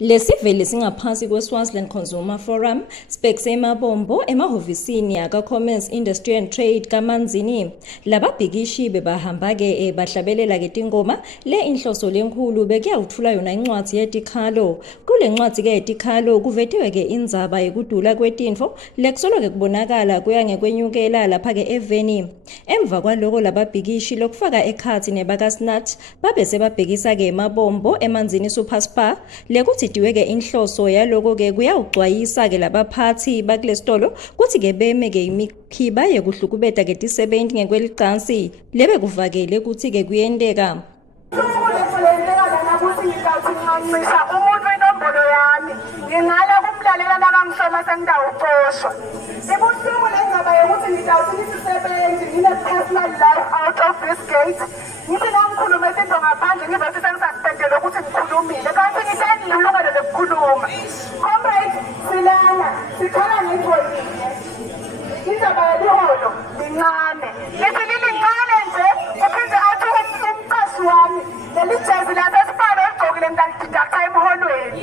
Lesivele singaphansi kweSwaziland Consumer Forum sibhekise emabombo emahovisini aka-Commerce Industry and Trade kaManzini. Lababhikishi bebahamba-ke bahlabelela ke tingoma le inhloso lenkulu bekuyawuthula yona incwadi yetikhalo. Kule ncwadi-ke yetikhalo kuvetiwe-ke indzaba yekudula kwetintfo lekusolo-ke kubonakala kuyangekwenyukela lapha-ke eveni. Emva kwaloko lababhikishi lokufaka ekhathi nebakasnat babe sebabhekisa-ke emabombo emanzini super spa lekuthi diweke inhloso yaloko-ke kuyawuxwayisa-ke labaphathi bakulesitolo kuthi-ke beme-ke imikhiba yekuhlukubeta-ke tisebenti ngekwelicansi lebe kuvakele kuthi-ke kuyenteka. Umuntu wenombolo yami ngingala kumlalela nakangisoma sengidawuxoshwa. Ibuhlungu lendaba yokuthi ngidawuthi ngisisebenzi ngine-personal life out of this gate. Ngithi nangikhulume izinto ngaphandle ngizothi sengisasuspendele ukuthi ngikhulumile kanti ngithenile ilungelo lokukhuluma. Comrade, silala sikhala ngethoyile. Indaba yaliholo lincane. Lithi lilincane nje uphinde athi umqashi wami leli jazi lasesipalo egcokile ngididakta emholweni.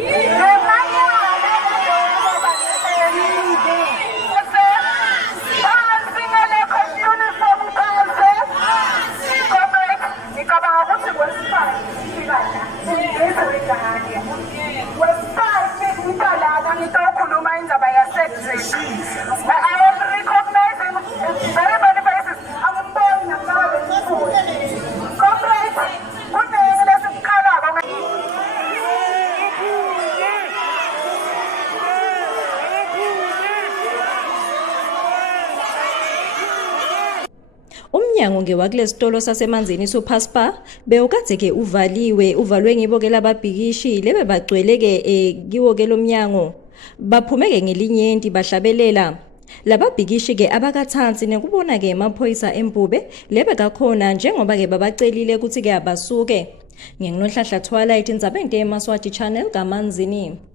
Umnyango ngewakulesitolo sasemanzini super spa bewukade-ke uvalwe ngibo-ke lababhikishi lebe bagcwele-ke kiwo-ke lo mnyango baphume-ke ngelinyenti bahlabelela. Lababhikishi-ke abakathansi nekubona-ke emaphoyisa empube lebe kakhona njengoba-ke babacelile ukuthi-ke abasuke. NginguNhlanhla Twilight indzabeni eMaswati channel kaManzini.